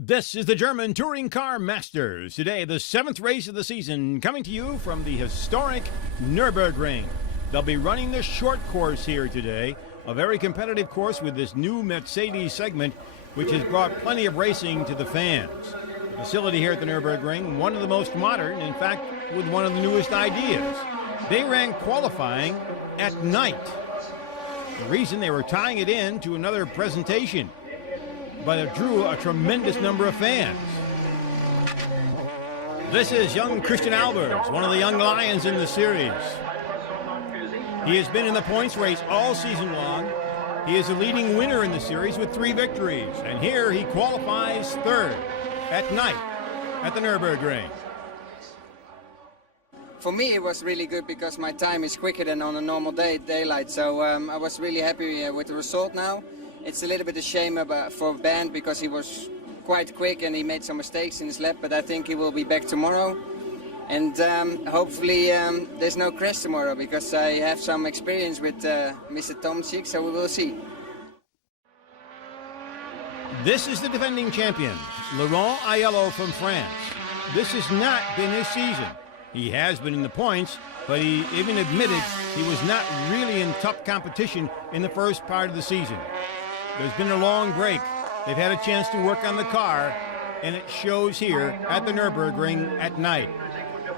This is the German Touring Car Masters. Today, the 7th race of the season, coming to you from the historic Nürburgring. They'll be running the short course here today, a very competitive course with this new Mercedes segment, which has brought plenty of racing to the fans. The facility here at the Nürburgring, one of the most modern, in fact, with one of the newest ideas. They ran qualifying at night. The reason, they were tying it in to another presentation, but it drew a tremendous number of fans. This is young Christian Albers, one of the young lions in the series. He has been in the points race all season long. He is a leading winner in the series with 3 victories, and here he qualifies 3rd at night at the Nürburgring. For me, it was really good because my time is quicker than on a normal daylight, so I was really happy with the result now. It's a little bit a shame for Bernd because he was quite quick and he made some mistakes in his lap, but I think he will be back tomorrow. And hopefully there's no crash tomorrow because I have some experience with Mr. Tomczyk, so we will see. This is the defending champion, Laurent Aiello from France. This has not been his season. He has been in the points, but he even admitted he was not really in tough competition in the first part of the season. There's been a long break. They've had a chance to work on the car, and it shows here at the Nürburgring at night.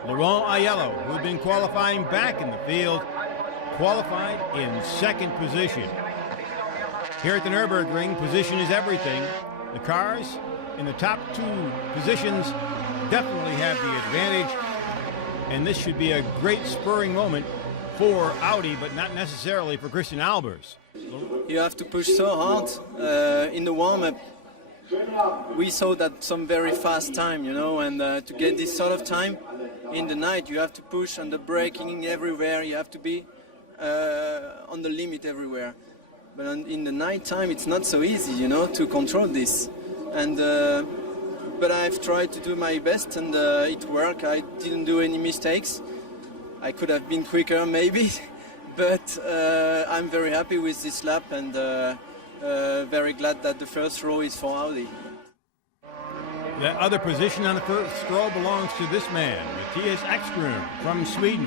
Laurent Aiello, who had been qualifying back in the field, qualified in 2nd position. Here at the Nürburgring, position is everything. The cars in the top 2 positions definitely have the advantage, and this should be a great spurring moment for Audi, but not necessarily for Christian Albers. You have to push so hard in the warm-up. We saw that some very fast time, you know, and to get this sort of time in the night, you have to push on the braking everywhere. You have to be on the limit everywhere. But in the night time, it's not so easy, you know, to control this. And but I've tried to do my best, and it worked. I didn't do any mistakes. I could have been quicker, maybe. But I'm very happy with this lap and very glad that the first row is for Audi. That other position on the first row belongs to this man, Matthias Ekström from Sweden.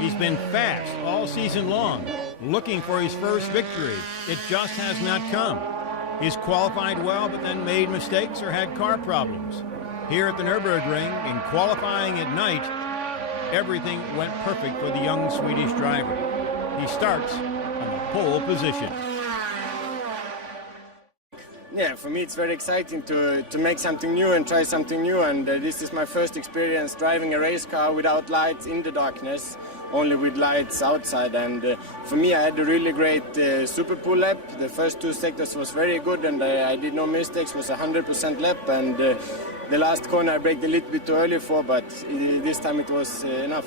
He's been fast all season long, looking for his first victory. It just has not come. He's qualified well, but then made mistakes or had car problems. Here at the Nürburgring, in qualifying at night, everything went perfect for the young Swedish driver. He starts on the pole position. Yeah, for me it's very exciting to make something new and try something new, and this is my first experience driving a race car without lights in the darkness, only with lights outside. And for me, I had a really great super pool lap. The first 2 sectors was very good, and I did no mistakes. It was a 100% lap, and the last corner I braked a little bit too early for, but this time it was enough.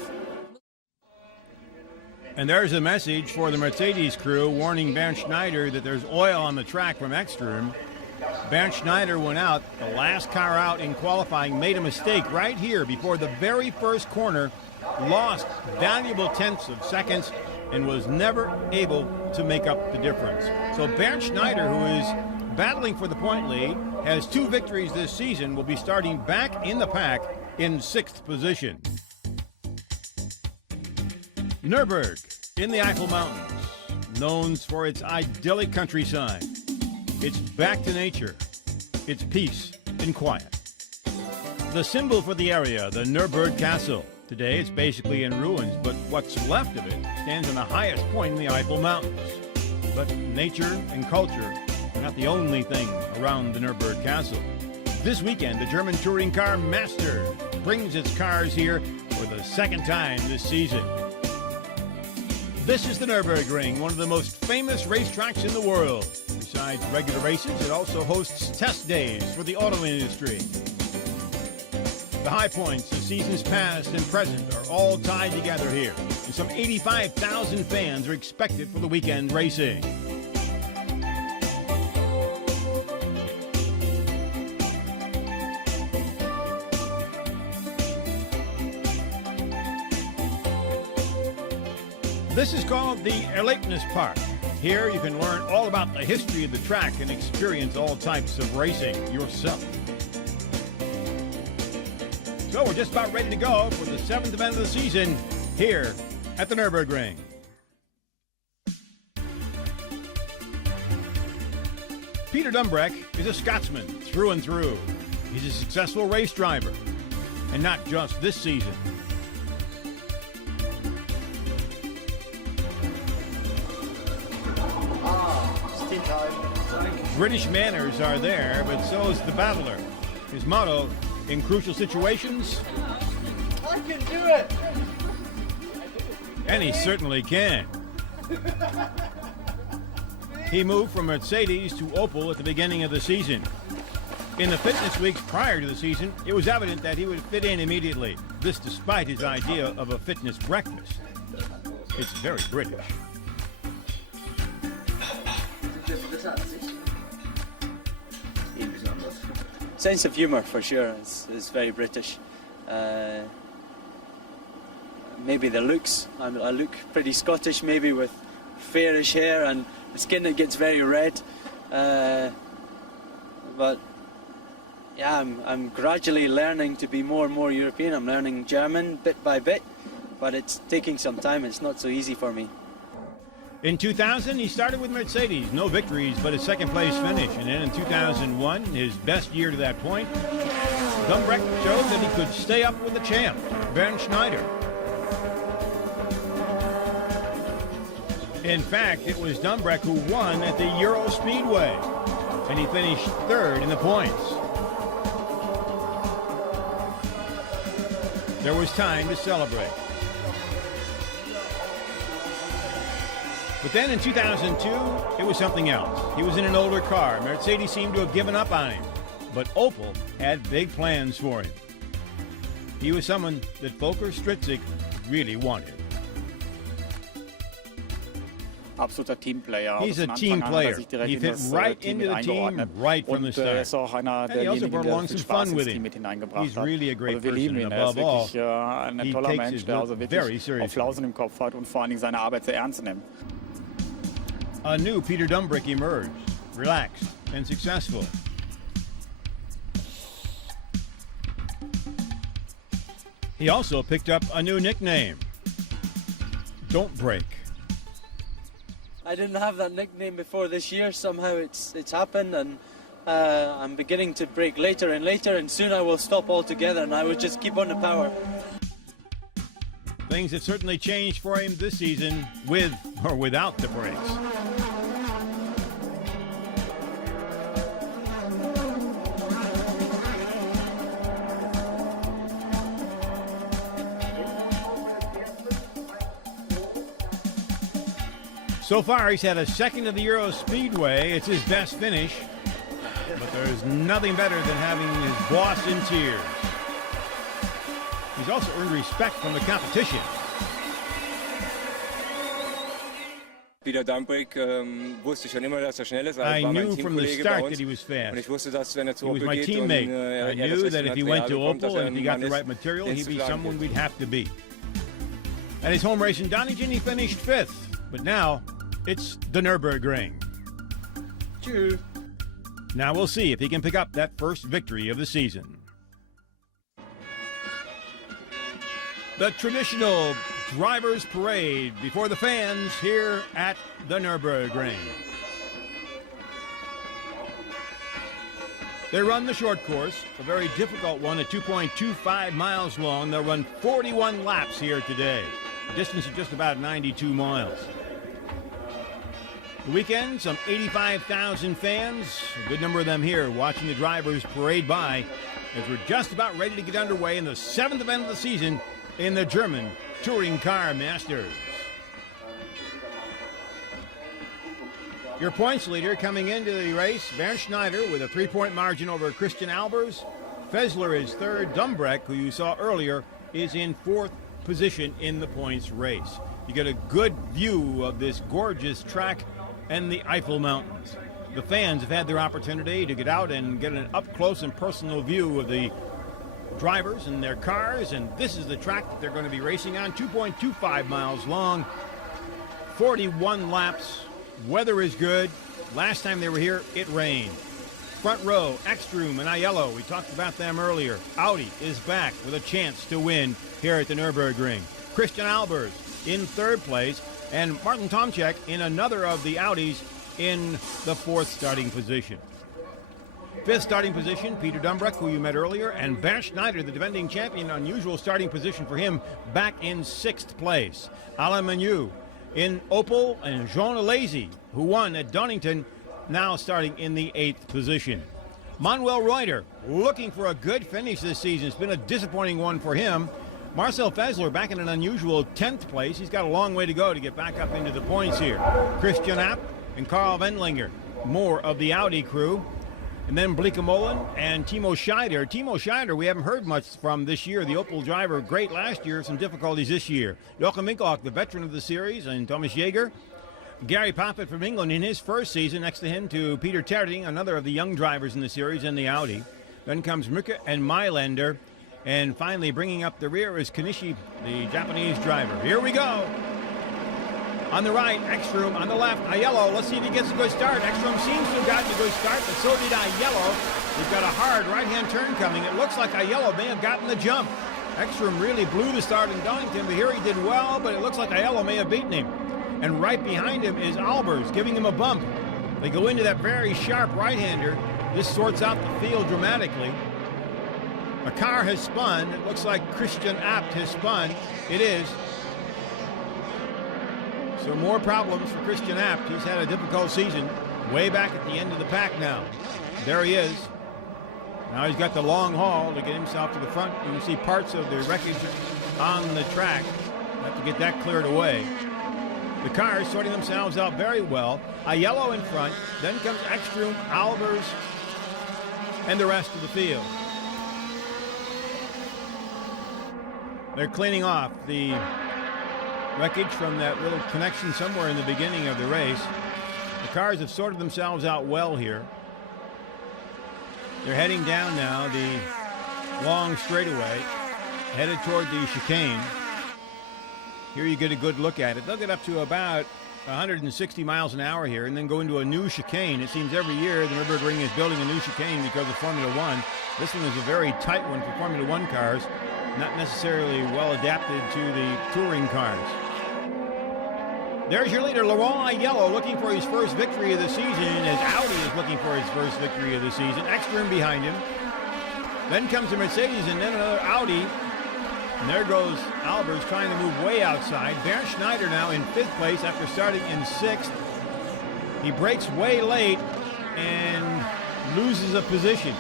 And there's a message for the Mercedes crew warning Bernd Schneider that there's oil on the track from Ekström. Bernd Schneider went out, the last car out in qualifying, made a mistake right here before the very first corner, lost valuable tenths of seconds, and was never able to make up the difference. So Bernd Schneider, who is battling for the point lead, has 2 victories this season, will be starting back in the pack in 6th position. Nürburgring in the Eifel Mountains, known for its idyllic countryside. It's back to nature. It's peace and quiet. The symbol for the area, the Nürburgring Castle. Today it's basically in ruins, but what's left of it stands on the highest point in the Eifel Mountains. But nature and culture are not the only thing around the Nürburgring Castle. This weekend, the German Touring Car Masters brings its cars here for the 2nd time this season. This is the Nürburgring, one of the most famous racetracks in the world. Besides regular races, it also hosts test days for the auto industry. The high points of seasons past and present are all tied together here, and some 85,000 fans are expected for the weekend racing. This is called the Erlebnis Park. Here you can learn all about the history of the track and experience all types of racing yourself. So we're just about ready to go for the 7th event of the season here at the Nürburgring. Peter Dumbreck is a Scotsman through and through. He's a successful race driver, and not just this season. British manners are there, but so is the battler. His motto, in crucial situations, I can do it! and he certainly can. He moved from Mercedes to Opel at the beginning of the season. In the fitness weeks prior to the season, it was evident that he would fit in immediately. This despite his idea of a fitness breakfast. It's very British. Sense of humor, for sure, is very British. Maybe the looks. I look pretty Scottish, maybe with fairish hair and the skin that gets very red. But yeah, I'm gradually learning to be more and more European. I'm learning German bit by bit, but it's taking some time. It's not so easy for me. In 2000, he started with Mercedes. No victories, but a second-place finish. And then in 2001, his best year to that point, Dumbreck showed that he could stay up with the champ, Bernd Schneider. In fact, it was Dumbreck who won at the Euro Speedway, and he finished third in the points. There was time to celebrate. But then in 2002, it was something else. He was in an older car. Mercedes seemed to have given up on him. But Opel had big plans for him. He was someone that Volker Stritzik really wanted. Absoluter Teamplayer. He's a team player. He fit right into the team right from the start. And he also brought along some fun with him. He's really a great person, and above all, he takes his work very seriously. A new Peter Dumbreck emerged, relaxed and successful. He also picked up a new nickname, Don't Break. I didn't have that nickname before this year. Somehow it's happened, and I'm beginning to break later and later, and soon I will stop altogether, and I will just keep on the power. Things have certainly changed for him this season, with or without the brakes. So far, he's had a second of the Euro Speedway. It's his best finish, but there's nothing better than having his boss in tears. He's also earned respect from the competition. Peter Dumbreck wusste schon immer, dass schnell ist. I knew from the start that he was fast. Und ich wusste, dass wenn He was my teammate. I knew that if he went to Opel and if he got the right material, he'd be someone we'd have to beat. At his home race in Donington, he finished 5th. But now, it's the Nürburgring. Cheers. Now we'll see if he can pick up that first victory of the season. The traditional driver's parade before the fans here at the Nürburgring. They run the short course, a very difficult one at 2.25 miles long. They'll run 41 laps here today. The distance is just about 92 miles. The weekend, some 85,000 fans, a good number of them here watching the drivers parade by as we're just about ready to get underway in the 7th event of the season in the German Touring Car Masters. Your points leader coming into the race, Bernd Schneider with a 3-point margin over Christian Albers. Fessler is third. Dumbreck, who you saw earlier, is in 4th position in the points race. You get a good view of this gorgeous track and the Eifel Mountains. The fans have had their opportunity to get out and get an up-close and personal view of the drivers and their cars, and this is the track that they're going to be racing on, 2.25 miles long. 41 laps. Weather is good. Last time they were here, it rained. Front row, Ekstrom and Aiello. We talked about them earlier. Audi is back with a chance to win here at the Nürburgring. Christian Albers in third place, and Martin Tomczyk in another of the Audis in the fourth starting position. Fifth starting position, Peter Dumbrek, who you met earlier, and Bernd Schneider, the defending champion, unusual starting position for him, back in sixth place. Alain Menu in Opel, and Jean Alesi, who won at Donington, now starting in the eighth position. Manuel Reuter looking for a good finish this season. It's been a disappointing one for him. Marcel Fessler back in an unusual 10th place. He's got a long way to go to get back up into the points here. Christian Abt and Karl Wendlinger, more of the Audi crew. And then Bleekemolen and Timo Scheider. Timo Scheider, we haven't heard much from this year. The Opel driver, great last year, some difficulties this year. Joachim Winkelhock, the veteran of the series, and Thomas Jaeger. Gary Poppett from England in his first season, next to him to Peter Terding, another of the young drivers in the series in the Audi. Then comes Mücke and Mailänder. And finally, bringing up the rear is Kanishi, the Japanese driver. Here we go. On the right, Ekstrom. On the left, Aiello. Let's see if he gets a good start. Ekstrom seems to have gotten a good start, but so did Aiello. We've got a hard right-hand turn coming. It looks like Aiello may have gotten the jump. Ekstrom really blew the start in Donington, but here he did well, but it looks like Aiello may have beaten him. And right behind him is Albers, giving him a bump. They go into that very sharp right-hander. This sorts out the field dramatically. A car has spun. It looks like Christian Abt has spun. It is. So more problems for Christian Abt. He's had a difficult season. Way back at the end of the pack now. There he is. Now he's got the long haul to get himself to the front. You can see parts of the wreckage on the track. Have to get that cleared away. The cars sorting themselves out very well. Aiello in front. Then comes Ekstrom, Albers, and the rest of the field. They're cleaning off the wreckage from that little connection somewhere in the beginning of the race. The cars have sorted themselves out well here. They're heading down now the long straightaway, headed toward the chicane. Here you get a good look at it. They'll get up to about 160 miles an hour here and then go into a new chicane. It seems every year the Nürburgring is building a new chicane because of Formula One. This one is a very tight one for Formula One cars, not necessarily well adapted to the touring cars. There's your leader, Laurent Aiello, looking for his first victory of the season as Audi is looking for his first victory of the season. Ekstrom behind him. Then comes the Mercedes and then another Audi. And there goes Albers trying to move way outside. Bernd Schneider now in fifth place after starting in sixth. He breaks way late and loses a position.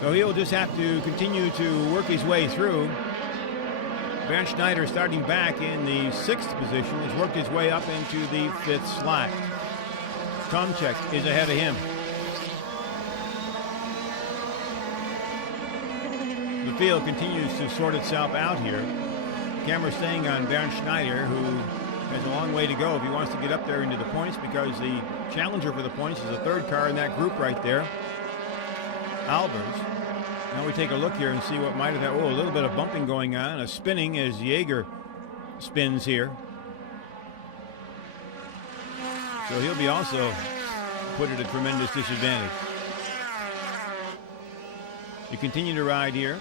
So he'll just have to continue to work his way through. Bernd Schneider starting back in the sixth position has worked his way up into the fifth slot. Tomczyk is ahead of him. The field continues to sort itself out here. Camera staying on Bernd Schneider, who has a long way to go if he wants to get up there into the points, because the challenger for the points is the third car in that group right there, Albers. Now we take a look here and see what might have had. Oh, a little bit of bumping going on, a spinning as Jaeger spins here. So he'll be also put at a tremendous disadvantage. You continue to ride here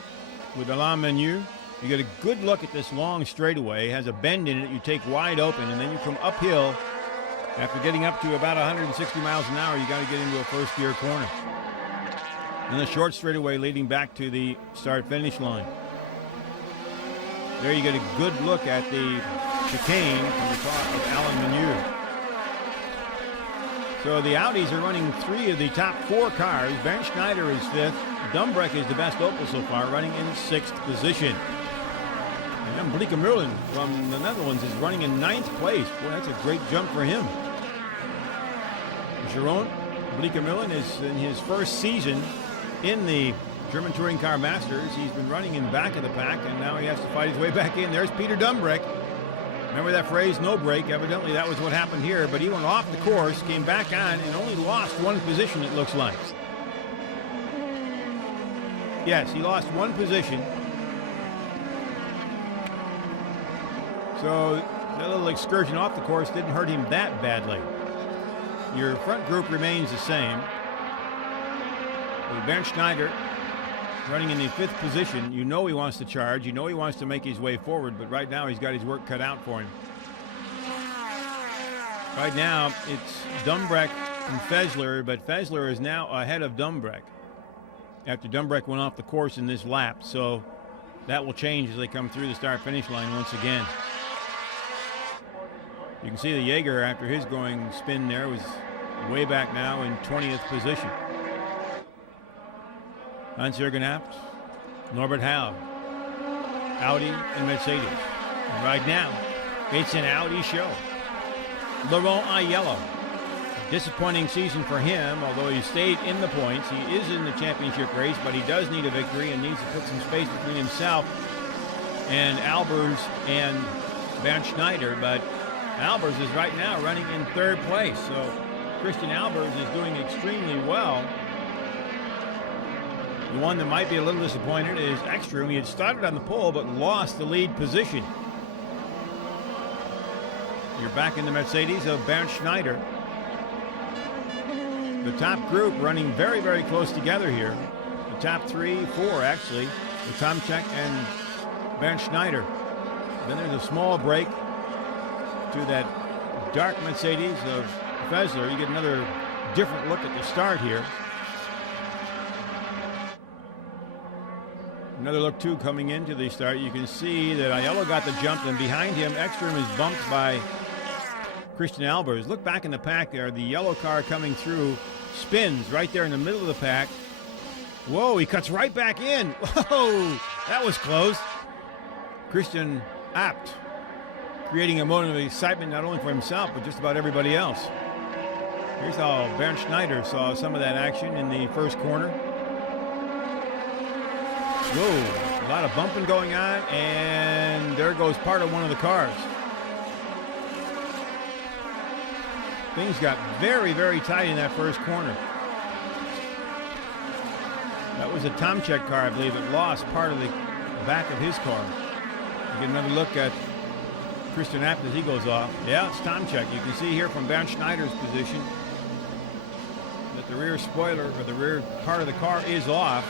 with Alain Menu. You get a good look at this long straightaway. It has a bend in it you take wide open, and then you come uphill. After getting up to about 160 miles an hour, you got to get into a first gear corner. And the short straightaway leading back to the start-finish line. There you get a good look at the chicane from the top of Alain Menu. So the Audis are running three of the top four cars. Bernd Schneider is fifth. Dumbrek is the best Opel so far, running in sixth position. And then Bleekemolen from the Netherlands is running in ninth place. Boy, that's a great jump for him. Jeroen Bleekemolen is in his first season in the German Touring Car Masters. He's been running in back of the pack, and now he has to fight his way back in. There's Peter Dumbrek. Remember that phrase, no break? Evidently that was what happened here, but he went off the course, came back on, and only lost one position, it looks like. Yes, he lost one position. So that little excursion off the course didn't hurt him that badly. Your front group remains the same. With Bernd Schneider running in the 5th position, you know he wants to charge. You know he wants to make his way forward, but right now he's got his work cut out for him. Right now it's Dumbreck and Fessler, but Fessler is now ahead of Dumbreck after Dumbreck went off the course in this lap. So that will change as they come through the start-finish line once again. You can see the Jaeger, after his going spin there, was way back now in 20th position. Hans-Jürgen Abt, Norbert Haug, Audi and Mercedes. And right now, it's an Audi show. Laurent Aiello, disappointing season for him, although he stayed in the points. He is in the championship race, but he does need a victory and needs to put some space between himself and Albers and Bernd Schneider. But Albers is right now running in 3rd place, so Christian Albers is doing extremely well. The one that might be a little disappointed is Ekstrom. He had started on the pole but lost the lead position. You're back in the Mercedes of Bernd Schneider. The top group running very, very close together here. The top 3, 4 actually, with Tomczyk and Bernd Schneider. Then there's a small break to that dark Mercedes of Fessler. You get another different look at the start here. Another look too coming into the start. You can see that Aiello got the jump, and behind him Ekstrom is bumped by Christian Albers. Look back in the pack there. The yellow car coming through spins right there in the middle of the pack. Whoa, he cuts right back in. Whoa, that was close. Christian Abt creating a moment of excitement not only for himself but just about everybody else. Here's how Bernd Schneider saw some of that action in the first corner. Whoa, a lot of bumping going on, and there goes part of one of the cars. Things got very, very tight in that first corner. That was a Tomczyk car, I believe, that lost part of the back of his car. You get another look at Christian Abt as he goes off. Yeah, it's Tomczyk. You can see here from Bernd Schneider's position that the rear spoiler, or the rear part of the car, is off.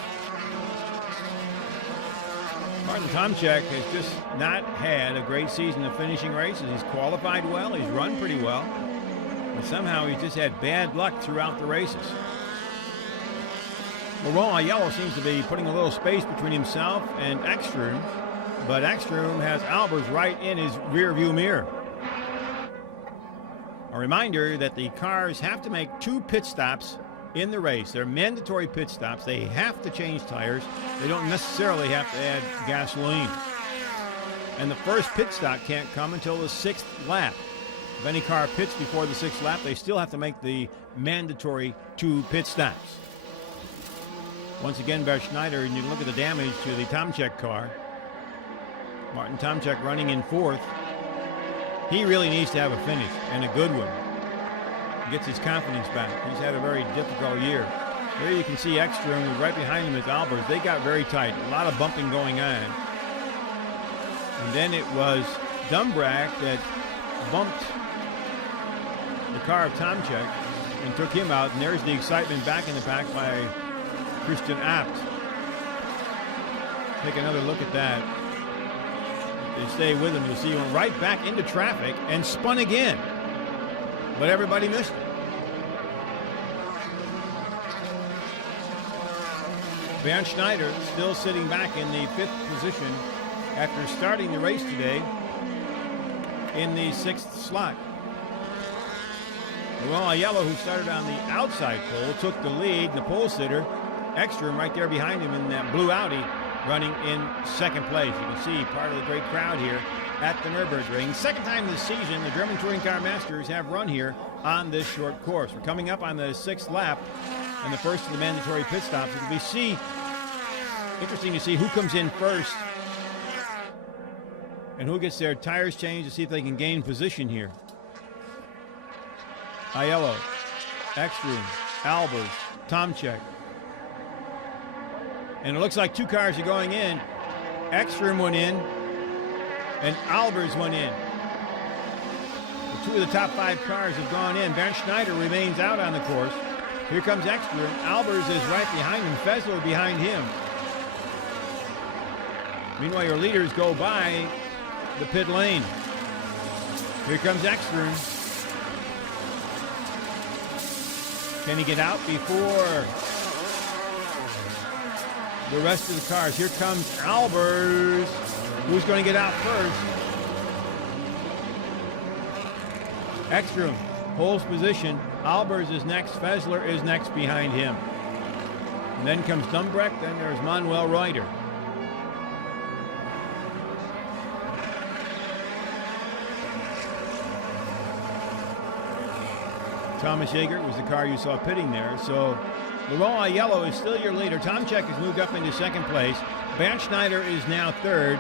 Martin Tomczyk has just not had a great season of finishing races. He's qualified well, he's run pretty well, but somehow he's just had bad luck throughout the races. Laurent Aiello seems to be putting a little space between himself and Ekstrom, but Ekstrom has Albers right in his rear view mirror. A reminder that the cars have to make 2 pit stops in the race. They're mandatory pit stops. They have to change tires. They don't necessarily have to add gasoline. And the first pit stop can't come until the 6th lap. If any car pits before the 6th lap, they still have to make the mandatory 2 pit stops. Once again, Bernd Schneider, and you look at the damage to the Tomczyk car. Martin Tomczyk running in 4th. He really needs to have a finish, and a good one. Gets his confidence back. He's had a very difficult year. There you can see Ekstrom, right behind him is Albers. They got very tight. A lot of bumping going on. And then it was Dumbreck that bumped the car of Tomczyk and took him out. And there's the excitement back in the pack by Christian Abt. Take another look at that. If they stay with him, you'll see he went right back into traffic and spun again. But everybody missed it. Bernd Schneider still sitting back in the 5th position after starting the race today in the 6th slot. Laurent Aiello, who started on the outside pole, took the lead, and the pole sitter, Ekstrom, right there behind him in that blue Audi, running in 2nd place. You can see part of the great crowd here at the Nürburgring. Second time this season, the German Touring Car Masters have run here on this short course. We're coming up on the 6th lap and the first of the mandatory pit stops. It'll be interesting to see who comes in first and who gets their tires changed to see if they can gain position here. Aiello, Ekstrom, Albers, Tomczyk. And it looks like 2 cars are going in. Ekstrom went in, and Albers went in. two of the top 5 cars have gone in. Bernd Schneider remains out on the course. Here comes Ekstrom. Albers is right behind him. Fessler behind him. Meanwhile, your leaders go by the pit lane. Here comes Ekstrom. Can he get out before the rest of the cars? Here comes Albers. Who's going to get out first? Ekstrom holds position. Albers is next. Fessler is next behind him. And then comes Dumbrecht. Then there's Manuel Reuter. Thomas Jaeger was the car you saw pitting there. So Laurent Aiello is still your leader. Tomczyk has moved up into second place. Bernd Schneider is now third,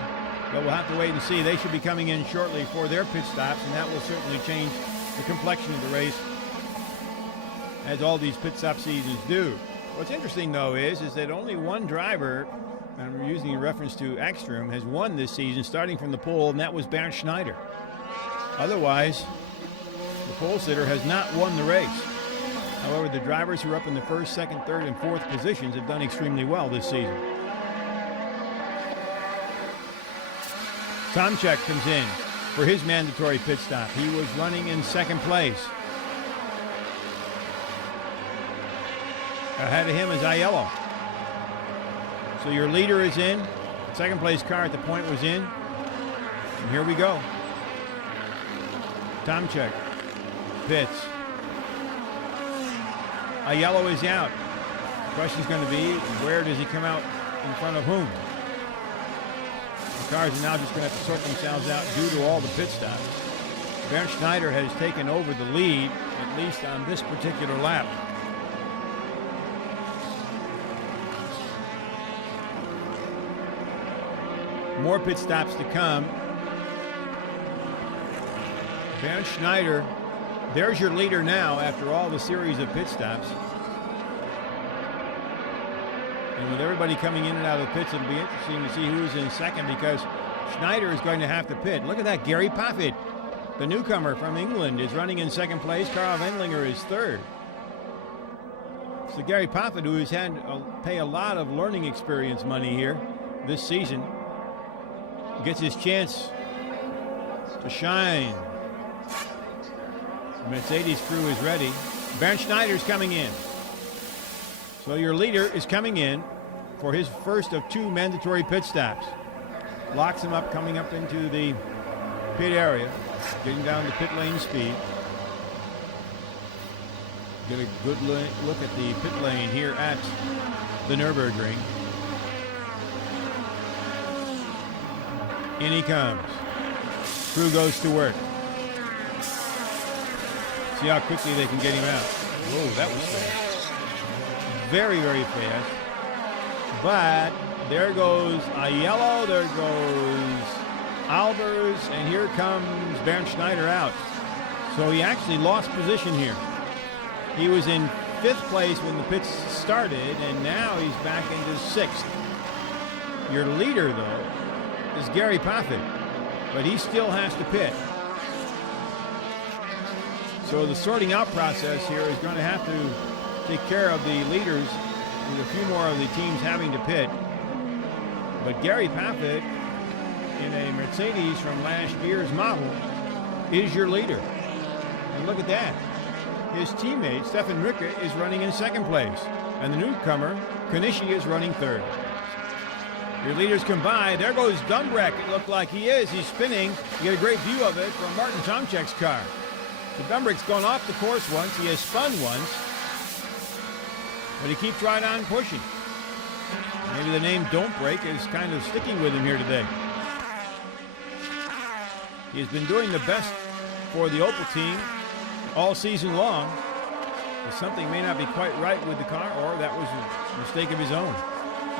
but we'll have to wait and see. They should be coming in shortly for their pit stops, and that will certainly change the complexion of the race, as all these pit stop seasons do. What's interesting, though, is that only one driver, and we're using a reference to Ekstrom, has won this season starting from the pole, and that was Bernd Schneider. Otherwise, the pole sitter has not won the race. However, the drivers who are up in the first, second, third, and fourth positions have done extremely well this season. Tomczyk comes in for his mandatory pit stop. He was running in second place. Ahead of him is Aiello. So your leader is in. Second place car at the point was in. And here we go. Tomczyk pits. Aiello is out. The question is going to be, where does he come out in front of whom? The cars are now just going to have to sort themselves out due to all the pit stops. Bernd Schneider has taken over the lead, at least on this particular lap. More pit stops to come. Bernd Schneider, there's your leader now after all the series of pit stops. And with everybody coming in and out of the pits, it'll be interesting to see who's in second, because Schneider is going to have to pit. Look at that, Gary Paffett, the newcomer from England, is running in second place. Karl Wendlinger is third. So Gary Paffett, who has had to pay a lot of learning experience money here this season, gets his chance to shine. The Mercedes crew is ready. Bernd Schneider's coming in. So your leader is coming in for his first of 2 mandatory pit stops. Locks him up, coming up into the pit area, getting down to pit lane speed. Get a good look at the pit lane here at the Nürburgring. In he comes. Crew goes to work. See how quickly they can get him out. Whoa, that was fast. Very, very fast. But there goes Aiello, there goes Albers, and here comes Bernd Schneider out. So he actually lost position here. He was in 5th place when the pits started, and now he's back into 6th. Your leader, though, is Gary Paffett, but he still has to pit. So the sorting out process here is going to have to take care of the leaders with a few more of the teams having to pit. But Gary Paffett, in a Mercedes from last year's model, is your leader. And look at that. His teammate, Stefan Ricke, is running in 2nd place. And the newcomer, Konishi, is running 3rd. Your leaders come by. There goes Dumbrecht. It looked like he is. He's spinning. You get a great view of it from Martin Tomczyk's car. So Dumbrecht's gone off the course once. He has spun once. But he keeps right on pushing. Maybe the name Don't Break is kind of sticking with him here today. He has been doing the best for the Opel team all season long. But something may not be quite right with the car, or that was a mistake of his own.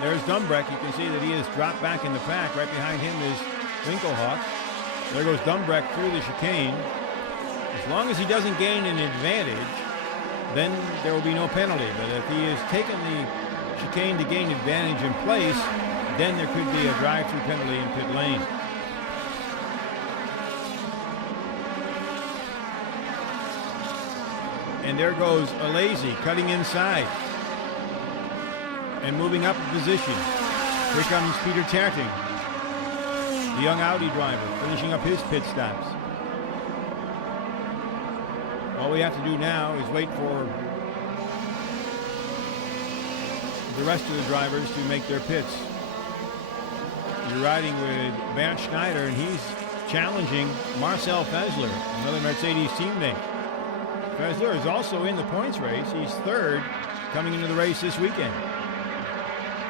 There's Dumbrecht. You can see that he has dropped back in the pack. Right behind him is Winkelhock. There goes Dumbrecht through the chicane. As long as he doesn't gain an advantage, then there will be no penalty. But if he has taken the chicane to gain advantage in place, then there could be a drive-through penalty in pit lane. And there goes Alazy cutting inside and moving up a position. Here comes Peter Terting, the young Audi driver, finishing up his pit stops. All we have to do now is wait for the rest of the drivers to make their pits. You're riding with Bernd Schneider, and he's challenging Marcel Fessler, another Mercedes teammate. Fessler is also in the points race. He's third coming into the race this weekend.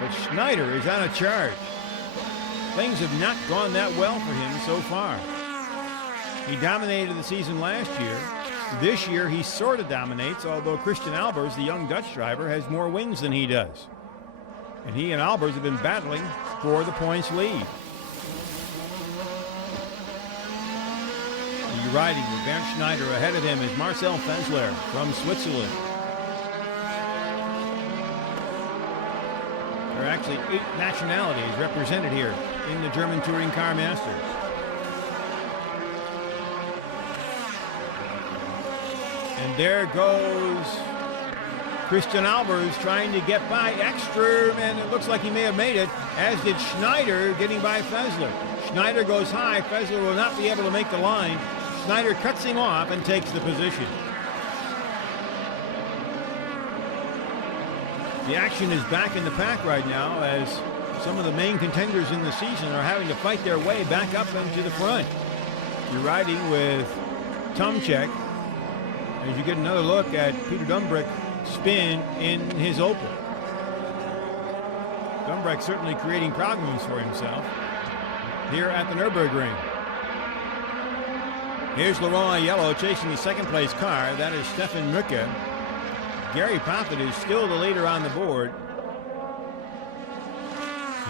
But Schneider is on a charge. Things have not gone that well for him so far. He dominated the season last year. This year he sort of dominates, although Christian Albers, the young Dutch driver, has more wins than he does. And he and Albers have been battling for the points lead. You're riding with Bernd Schneider. Ahead of him is Marcel Fessler from Switzerland. There are actually 8 nationalities represented here in the German Touring Car Masters. And there goes Christian Albers trying to get by Ekstrom, and it looks like he may have made it, as did Schneider getting by Fessler. Schneider goes high. Fessler will not be able to make the line. Schneider cuts him off and takes the position. The action is back in the pack right now as some of the main contenders in the season are having to fight their way back up into the front. You're riding with Tomczyk as you get another look at Peter Dumbrick spin in his Opel. Dumbrick certainly creating problems for himself here at the Nürburgring. Here's Laurent Aiello chasing the second place car. That is Stefan Mücke. Gary Poppett is still the leader on the board.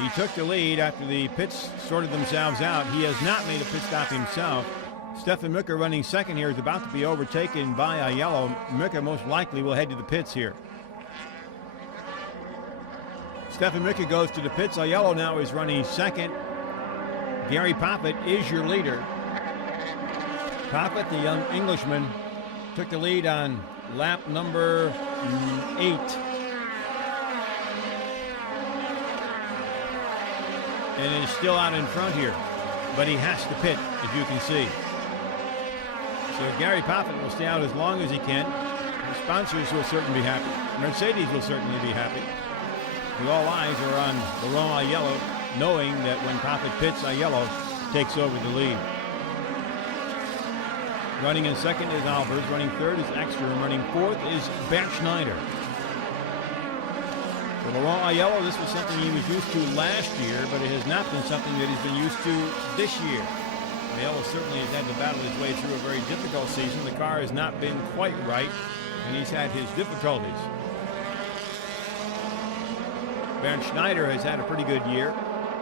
He took the lead after the pits sorted themselves out. He has not made a pit stop himself. Stefan Mücke running second here is about to be overtaken by Aiello. Mücke most likely will head to the pits here. Stefan Mücke goes to the pits. Aiello now is running second. Gary Poppett is your leader. Poppett, the young Englishman, took the lead on lap number 8. And is still out in front here, but he has to pit, as you can see. So Gary Poppett will stay out as long as he can. The sponsors will certainly be happy. Mercedes will certainly be happy. And all eyes are on Laurent Aiello, knowing that when Poppett pits, Aiello takes over the lead. Running in second is Albers. Running third is Ekstrom. Running fourth is Bernd Schneider. For Laurent Aiello, this was something he was used to last year, but it has not been something that he's been used to this year. Aiello certainly has had to battle his way through a very difficult season. The car has not been quite right, and he's had his difficulties. Bernd Schneider has had a pretty good year,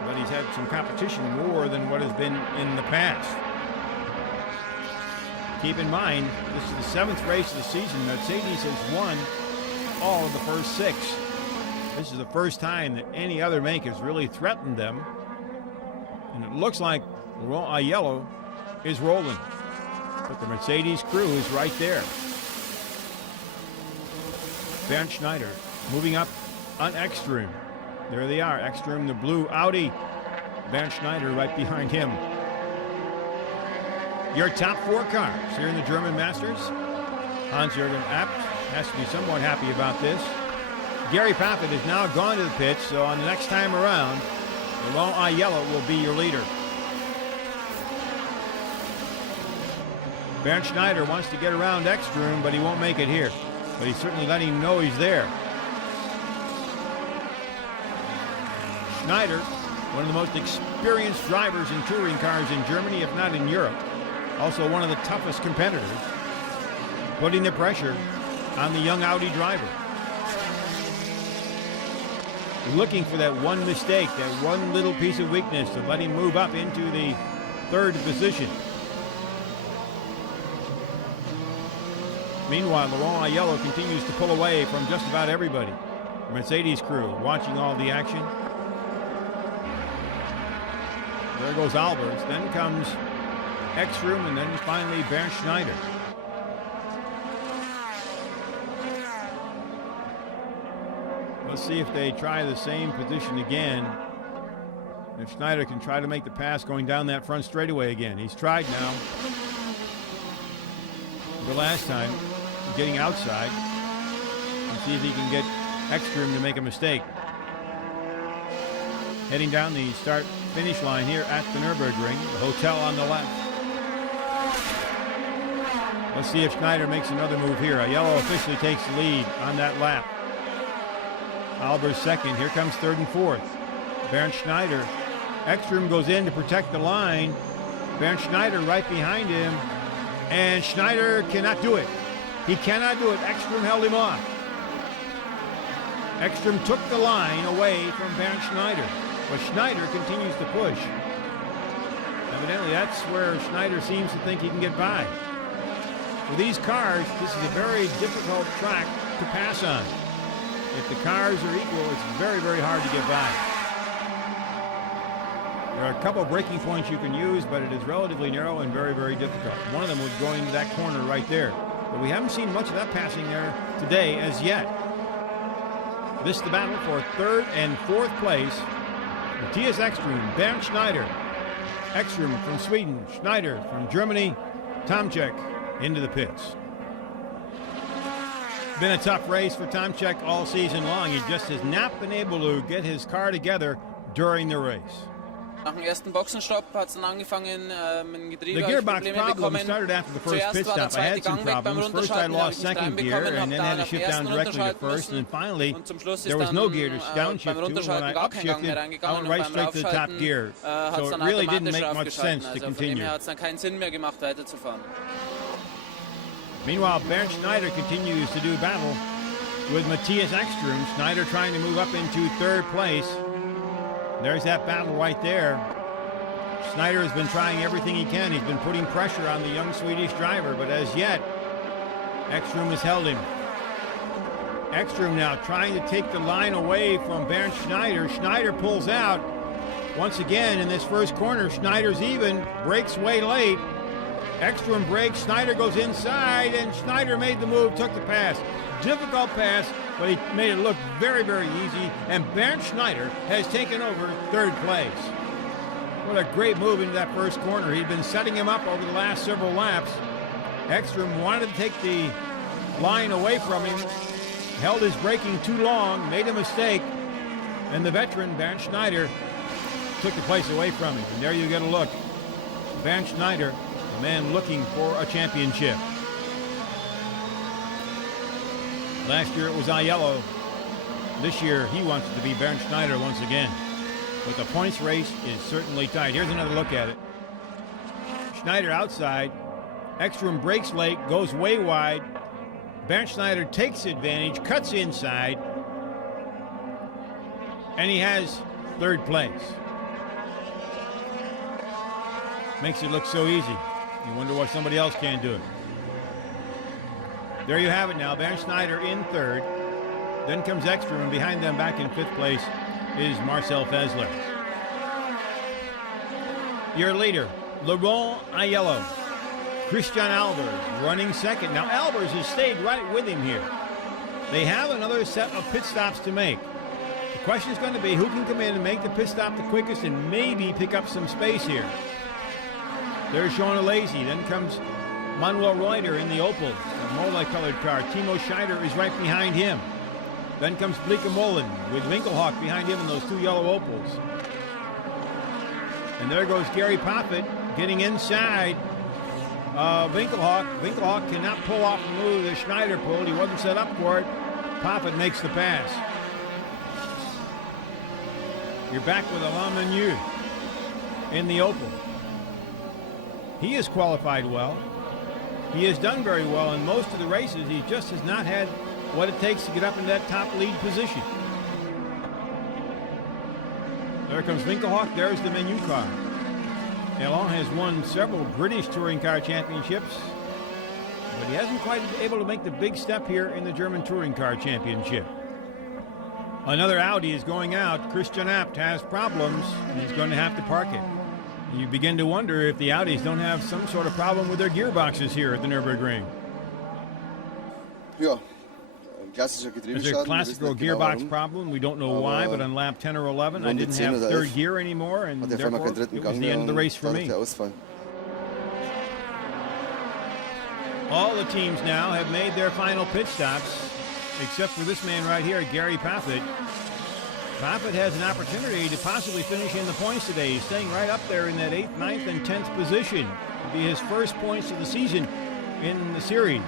but he's had some competition more than what has been in the past. Keep in mind, this is the 7th race of the season. Mercedes has won all of the first 6. This is the first time that any other make has really threatened them. And it looks like Laurent Aiello is rolling. But the Mercedes crew is right there. Bernd Schneider moving up on Ekstrom. There they are. Ekstrom, the blue Audi. Bernd Schneider right behind him. Your top 4 cars here in the German Masters. Hans-Jürgen Abt has to be somewhat happy about this. Gary Poppett has now gone to the pits, so on the next time around, Laurent Aiello will be your leader. Bernd Schneider wants to get around Ekstrom, but he won't make it here. But he's certainly letting him know he's there. Schneider, one of the most experienced drivers in touring cars in Germany, if not in Europe. Also one of the toughest competitors, putting the pressure on the young Audi driver. Looking for that one mistake, that one little piece of weakness to let him move up into the 3rd position. Meanwhile, Laurent Aiello continues to pull away from just about everybody. Mercedes crew watching all the action. There goes Albers. Then comes Ekstrom, and then finally Bernd Schneider. Let's see if they try the same position again. If Schneider can try to make the pass going down that front straightaway again. He's tried now. The last time, getting outside. And see if he can get Ekstrom to make a mistake. Heading down the start-finish line here at the Nürburgring, the hotel on the left. Let's see if Schneider makes another move here. A yellow officially takes the lead on that lap. Alber's second. Here comes third and fourth. Bernd Schneider. Ekstrom goes in to protect the line. Bernd Schneider right behind him. And Schneider cannot do it. He cannot do it. Ekstrom held him off. Ekstrom took the line away from Bernd Schneider. But Schneider continues to push. Evidently, that's where Schneider seems to think he can get by. For these cars, this is a very difficult track to pass on. If the cars are equal, it's very, very hard to get by. There are a couple of braking points you can use, but it is relatively narrow and very, very difficult. One of them was going to that corner right there. But we haven't seen much of that passing there today as yet. This is the battle for third and fourth place. Matthias Ekstrom, Bernd Schneider. Ekstrom from Sweden, Schneider from Germany, Tomczyk into the pits. Been a tough race for Tomczyk all season long. He just has not been able to get his car together during the race. Nach dem ersten Boxenstopp hat es dann angefangen mit dem The Getriebe. gearbox problem started after the first pit stop. I had some problems. First I lost second gear and then had to shift down directly to first. And then finally, there was no gear to downshift to. And when I upshifted, I went right straight to the top gear. So it really didn't make much sense to continue. Hat es dann keinen Sinn mehr gemacht, weiterzufahren. Meanwhile, Bernd Schneider continues to do battle with Matthias Ekstrom. Schneider trying to move up into third place. There's that battle right there. Schneider has been trying everything he can. He's been putting pressure on the young Swedish driver, but as yet, Ekstrom has held him. Ekstrom now trying to take the line away from Bernd Schneider. Schneider pulls out. Once again, in this first corner, Schneider's even, brakes way late. Ekstrom brakes, Schneider goes inside, and Schneider made the move, took the pass. Difficult pass, but he made it look very, very easy, and Bernd Schneider has taken over third place. What a great move into that first corner. He'd been setting him up over the last several laps. Ekstrom wanted to take the line away from him, held his braking too long, made a mistake, and the veteran, Bernd Schneider, took the place away from him. And there you get a look. Bernd Schneider, the man looking for a championship. Last year it was Aiello. This year he wants it to be Bernd Schneider once again. But the points race is certainly tight. Here's another look at it. Schneider outside. Ekstrom brakes late, goes way wide. Bernd Schneider takes advantage, cuts inside, and he has third place. Makes it look so easy. You wonder why somebody else can't do it. There you have it now. Bernd Schneider in third. Then comes Ekstrom, and behind them back in fifth place is Marcel Fessler. Your leader, Laurent Aiello. Christian Albers running second. Now Albers has stayed right with him here. They have another set of pit stops to make. The question is going to be who can come in and make the pit stop the quickest and maybe pick up some space here. There's Sean Alesi. Then comes Manuel Reuter in the Opel, a multicolored car. Timo Scheider is right behind him. Then comes Bleekemolen with Winkelhock behind him in those two yellow Opels. And there goes Gary Poppet getting inside Winkelhock. Winkelhock cannot pull off the move that Schneider pulled. He wasn't set up for it. Poppet makes the pass. You're back with Alain Menu in the Opel. He has qualified well. He has done very well in most of the races. He just has not had what it takes to get up in that top lead position. There comes Winkelhock. There's the Menu car. Alain has won several British Touring Car Championships, but he hasn't quite been able to make the big step here in the German Touring Car Championship. Another Audi is going out. Christian Abt has problems, and he's going to have to park it. You begin to wonder if the Audis don't have some sort of problem with their gearboxes here at the Nürburgring. Ja, klassischer There's a Getriebeschaden. classical gearbox problem. We don't know why, but on lap 10 or 11, I didn't have third gear anymore, and Hat der Firma therefore keinen dritten it was Gang the mehr end of the und race for dadurch me. der Ausfall. All the teams now have made their final pit stops, except for this man right here, Gary Paffett. Paffett has an opportunity to possibly finish in the points today. He's staying right up there in that 8th, 9th, and 10th position. It'll be his first points of the season in the series.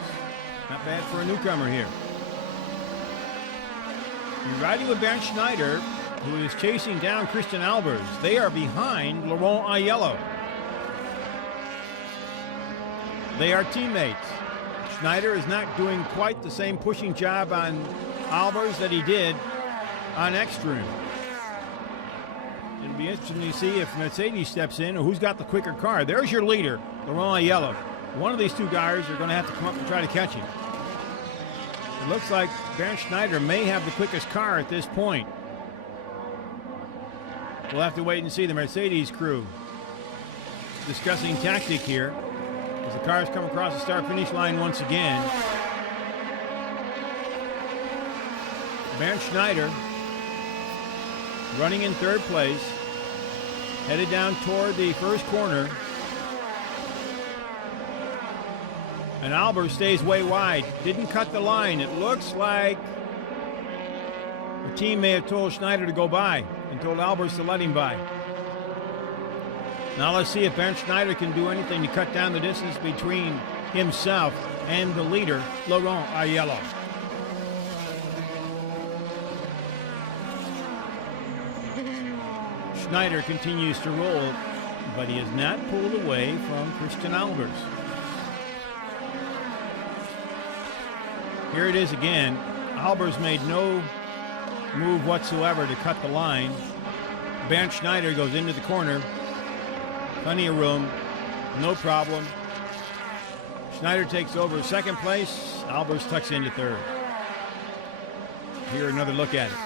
Not bad for a newcomer here. You're riding with Bernd Schneider, who is chasing down Christian Albers. They are behind Laurent Aiello. They are teammates. Schneider is not doing quite the same pushing job on Albers that he did on Ekstrom. It'll be interesting to see if Mercedes steps in or who's got the quicker car. There's your leader, Laurent Aiello. One of these two guys are going to have to come up and try to catch him. It looks like Bernd Schneider may have the quickest car at this point. We'll have to wait and see. The Mercedes crew discussing tactic here as the cars come across the start-finish line once again. Bernd Schneider running in third place, headed down toward the first corner. And Albers stays way wide. Didn't cut the line. It looks like the team may have told Schneider to go by and told Albers to let him by. Now let's see if Bernd Schneider can do anything to cut down the distance between himself and the leader, Laurent Aiello. Schneider continues to roll, but he is not pulled away from Christian Albers. Here it is again. Albers made no move whatsoever to cut the line. Bernd Schneider goes into the corner. Plenty of room. No problem. Schneider takes over second place. Albers tucks into third. Here another look at it.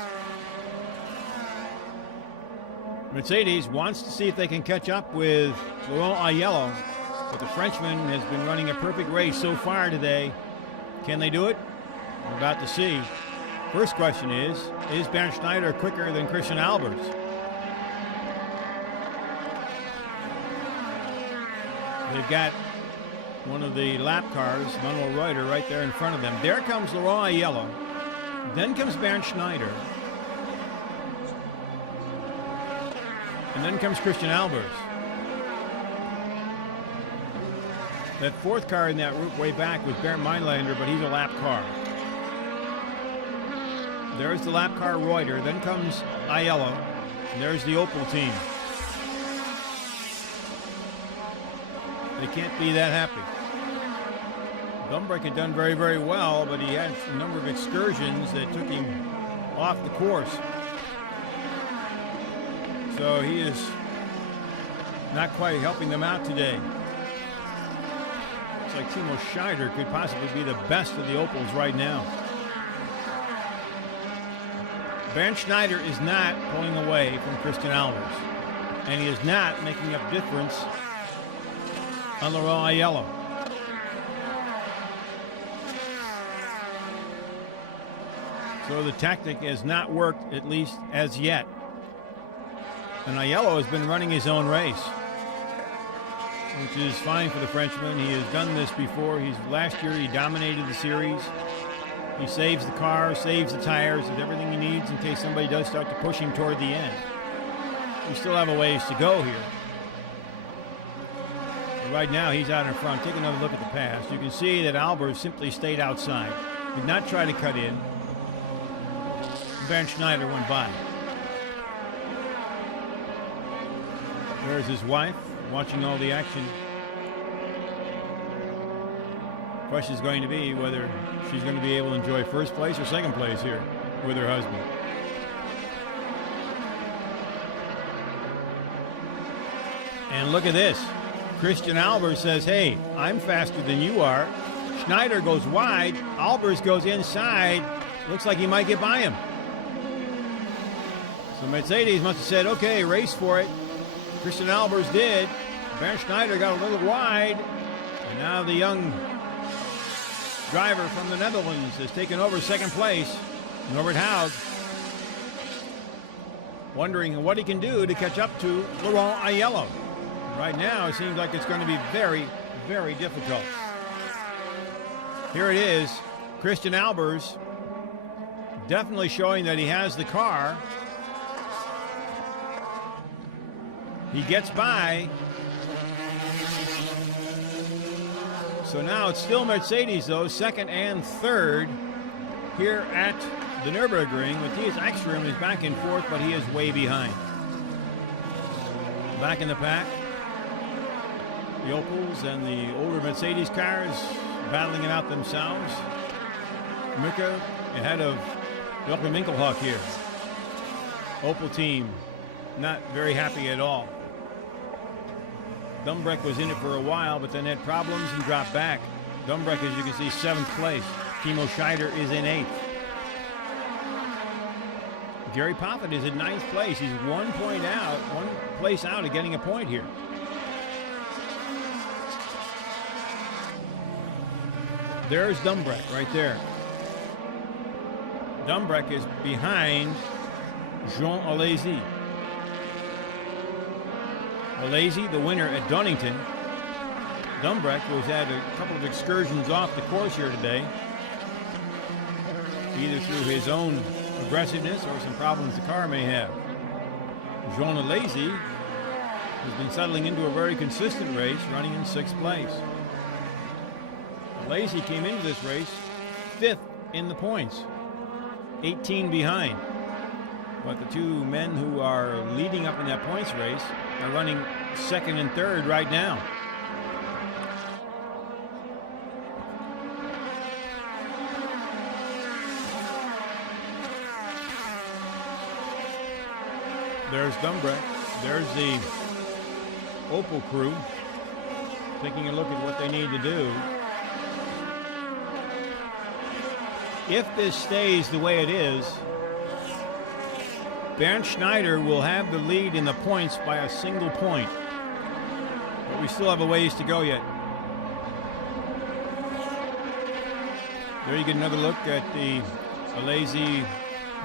Mercedes wants to see if they can catch up with Laurent Aiello, but the Frenchman has been running a perfect race so far today. Can they do it? We're about to see. First question is Bernd Schneider quicker than Christian Albers? They've got one of the lap cars, Manuel Reuter, right there in front of them. There comes Laurent Aiello. Then comes Bernd Schneider. And then comes Christian Albers. That fourth car in that route way back was Bernd Meinlander, but he's a lap car. There's the lap car Reuter. Then comes Aiello. And there's the Opel team. They can't be that happy. Dumbrink had done very, very well, but he had a number of excursions that took him off the course. So he is not quite helping them out today. Looks like Timo Scheider could possibly be the best of the Opels right now. Bernd Schneider is not pulling away from Christian Albers, and he is not making up difference on Laurent Aiello. So the tactic has not worked, at least as yet. And Aiello has been running his own race, which is fine for the Frenchman. He has done this before. Last year he dominated the series. He saves the car, saves the tires, with everything he needs in case somebody does start to push him toward the end. We still have a ways to go here. But right now he's out in front. Take another look at the pass. You can see that Albers simply stayed outside. Did not try to cut in. Bernd Schneider went by. There's his wife watching all the action. Question is going to be whether she's going to be able to enjoy first place or second place here with her husband. And look at this. Christian Albers says, hey, I'm faster than you are. Schneider goes wide. Albers goes inside. Looks like he might get by him. So Mercedes must have said, okay, race for it. Christian Albers did. Bernd Schneider got a little wide. And now the young driver from the Netherlands has taken over second place. Norbert Haug wondering what he can do to catch up to Laurent Aiello. Right now, it seems like it's going to be very, very difficult. Here it is, Christian Albers, definitely showing that he has the car. He gets by. So now it's still Mercedes, though, second and third here at the Nürburgring. Matthias Ekstrom is back in fourth, but he is way behind. Back in the pack, the Opels and the older Mercedes cars battling it out themselves. Mücke ahead of Joachim Winkelhock here. Opel team not very happy at all. Dumbreck was in it for a while, but then had problems and dropped back. Dumbreck, as you can see, 7th place. Timo Scheider is in 8th. Gary Poffett is in 9th place. He's one place out of getting a point here. There's Dumbreck right there. Dumbreck is behind Jean Alesi. Alesi, the winner at Donington. Dumbreck, who's had a couple of excursions off the course here today, either through his own aggressiveness or some problems the car may have. Jean Alesi has been settling into a very consistent race, running in 6th place. Alesi came into this race 5th in the points, 18 behind. But the two men who are leading up in that points race are running 2nd and 3rd right now. There's Dumbreck. There's the Opel crew taking a look at what they need to do. If this stays the way it is, Bernd Schneider will have the lead in the points by a single point. But we still have a ways to go yet. There you get another look at the Alesi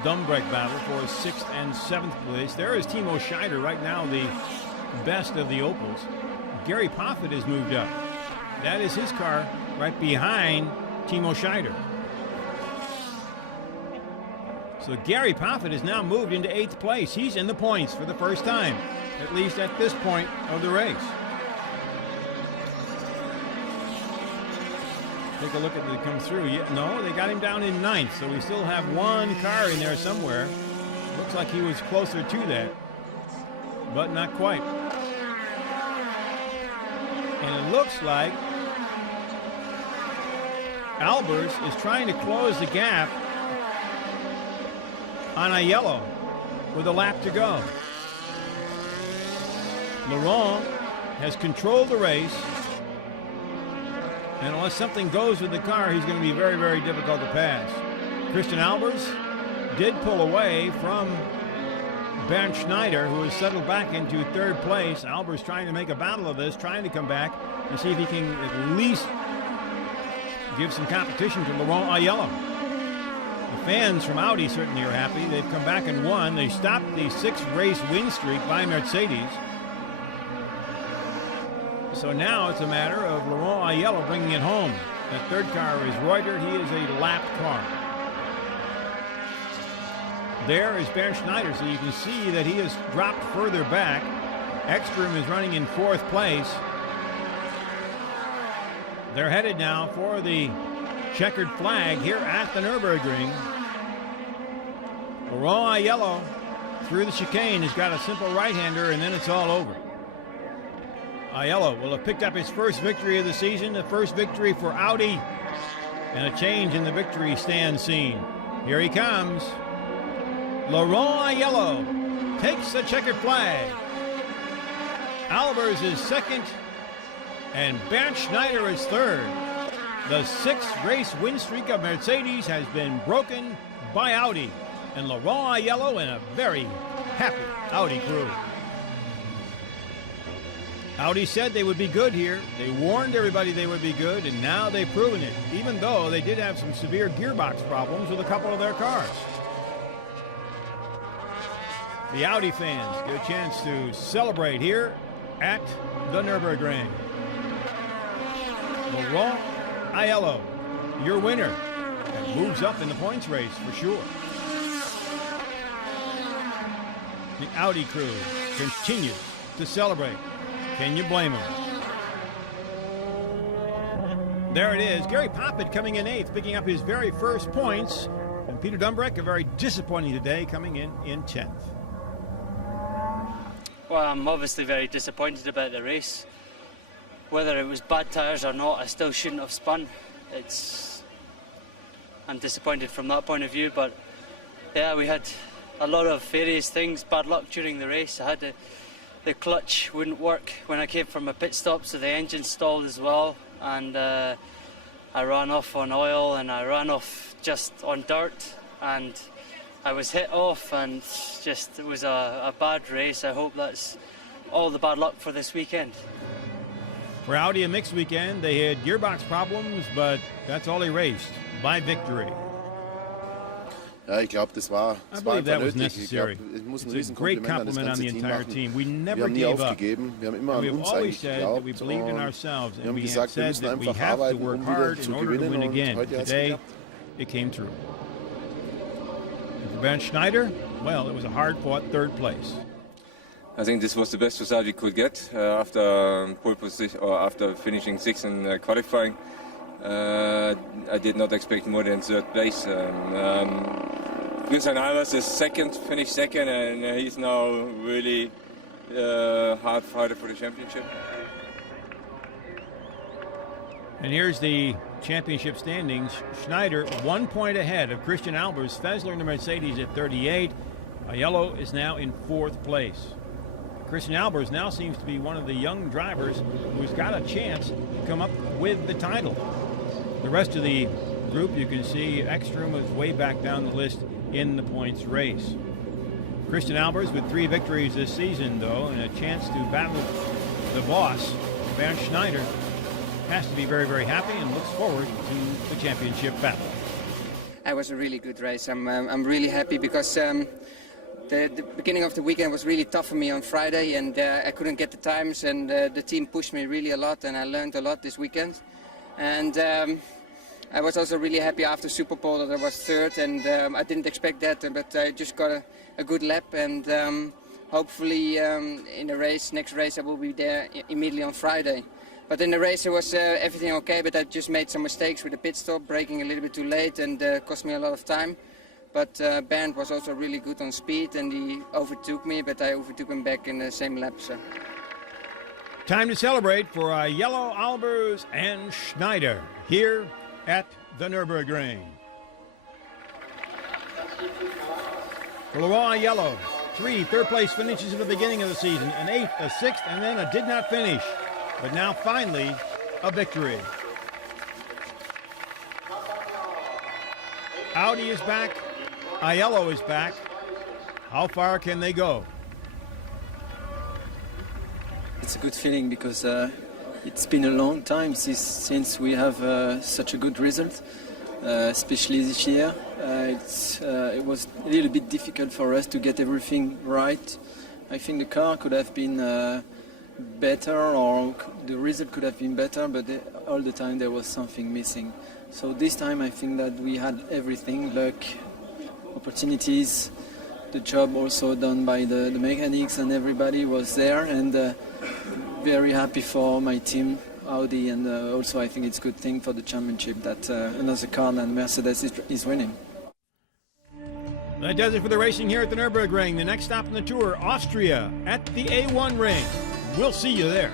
Dumbreck battle for 6th and 7th place. There is Timo Scheider, right now the best of the Opels. Gary Poffett has moved up. That is his car right behind Timo Scheider. So Gary Poffett has now moved into 8th place. He's in the points for the first time, at least at this point of the race. Take a look at it come through. No, they got him down in 9th, so we still have one car in there somewhere. Looks like he was closer to that, but not quite. And it looks like Albers is trying to close the gap on Aiello with a lap to go. Laurent has controlled the race, and unless something goes with the car, he's going to be very, very difficult to pass. Christian Albers did pull away from Bernd Schneider, who has settled back into 3rd place. Albers trying to make a battle of this, trying to come back and see if he can at least give some competition to Laurent Aiello. The fans from Audi certainly are happy. They've come back and won. They stopped the 6th race win streak by Mercedes. So now it's a matter of Laurent Aiello bringing it home. That 3rd car is Reuter. He is a lapped car. There is Bernd Schneider, so you can see that he has dropped further back. Ekstrom is running in 4th place. They're headed now for the checkered flag here at the Nürburgring. Laurent Aiello through the chicane has got a simple right-hander, and then it's all over. Aiello will have picked up his first victory of the season, the first victory for Audi, and a change in the victory stand scene. Here he comes. Laurent Aiello takes the checkered flag. Albers is 2nd, and Bernd Schneider is 3rd. The 6th race win streak of Mercedes has been broken by Audi, and Laurent Aiello and a very happy Audi crew. Audi said they would be good here. They warned everybody they would be good, and now they've proven it, even though they did have some severe gearbox problems with a couple of their cars. The Audi fans get a chance to celebrate here at the Nürburgring. Laurent Aiello, your winner, and moves up in the points race for sure. The Audi crew continues to celebrate. Can you blame him? There it is. Gary Poppett coming in 8th, picking up his very first points. And Peter Dumbrek, a very disappointing today, coming in 10th. Well, I'm obviously very disappointed about the race. Whether it was bad tyres or not, I still shouldn't have spun. I'm disappointed from that point of view, but yeah, we had a lot of various things, bad luck during the race. The clutch wouldn't work when I came from a pit stop, so the engine stalled as well, and I ran off on oil and I ran off just on dirt, and I was hit off, and just it was a bad race. I hope that's all the bad luck for this weekend. For Audi, a mixed weekend. They had gearbox problems, but that's all they raced by victory. Ja, ich glaube, das war I believe that was nötig. necessary. Ich muss ein It's a great Riesenkompliment an das compliment on ganze the Team entire machen. team. We Wir never haben nie gave up. aufgegeben. Wir haben immer We an have uns always eigentlich said that we geglaubt. believed in Und ourselves, wir and haben we have gesagt, wir said müssen that we einfach have to arbeiten, work wieder hard in zu order to gewinnen. win Und again. heute hat es Today, geklappt. it came true. And for Bernd Schneider, well, it was a hard-fought third place. I think this was the best result we could get after pole position or after finishing 6th in qualifying. I did not expect more than 3rd place. Christian Albers is finished second, and he's now really hard fighter for the championship. And here's the championship standings. Schneider 1 point ahead of Christian Albers. Fessler in the Mercedes at 38. Aiello is now in 4th place. Christian Albers now seems to be one of the young drivers who's got a chance to come up with the title. The rest of the group, you can see Ekstrom is way back down the list in the points race. Christian Albers with 3 victories this season, though, and a chance to battle the boss, Bernd Schneider, has to be very, very happy and looks forward to the championship battle. It was a really good race. I'm really happy because the beginning of the weekend was really tough for me on Friday, and I couldn't get the times, and the team pushed me really a lot, and I learned a lot this weekend. And I was also really happy after Super Bowl that I was 3rd, and I didn't expect that, but I just got a good lap, and hopefully in the next race I will be there immediately on Friday. But in the race it was everything okay, but I just made some mistakes with the pit stop, braking a little bit too late, and cost me a lot of time. But Bernd was also really good on speed, and he overtook me, but I overtook him back in the same lap. So. Time to celebrate for Aiello, Albers, and Schneider here at the Nürburgring. For Laurent Aiello, 3 third-place finishes at the beginning of the season, an 8th, a 6th, and then a did not finish. But now finally a victory. Audi is back. Aiello is back. How far can they go? It's a good feeling because it's been a long time since we have such a good result, especially this year. It was a little bit difficult for us to get everything right. I think the car could have been better, or the result could have been better, but all the time there was something missing. So this time I think that we had everything, luck, opportunities, the job also done by the mechanics, and everybody was there, and very happy for my team, Audi, and also I think it's a good thing for the championship that another car than Mercedes is winning. That does it for the racing here at the Nürburgring. The next stop on the tour, Austria at the A1 ring. We'll see you there.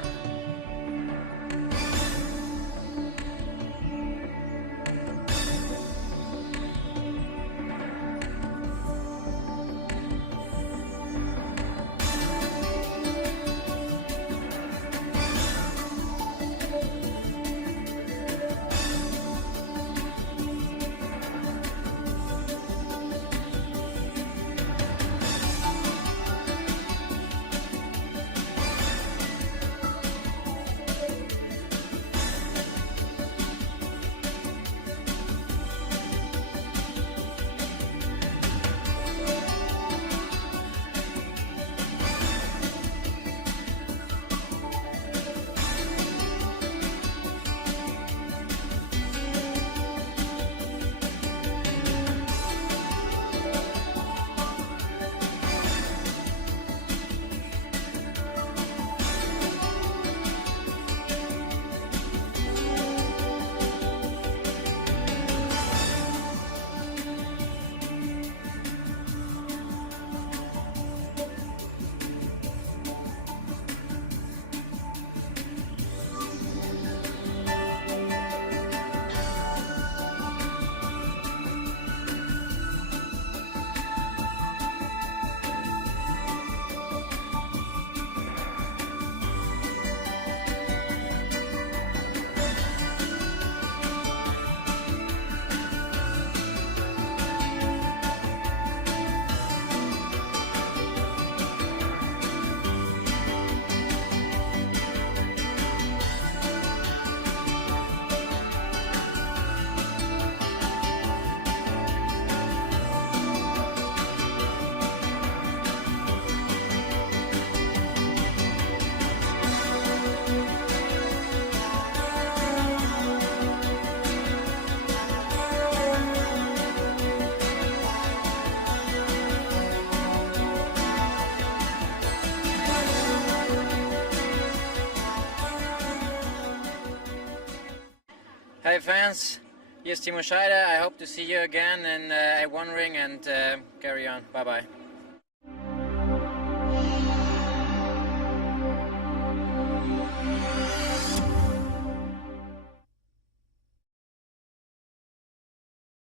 F5 fans. Here's Timo Scheider. I hope to see you again in at One Ring and carry on. Bye bye.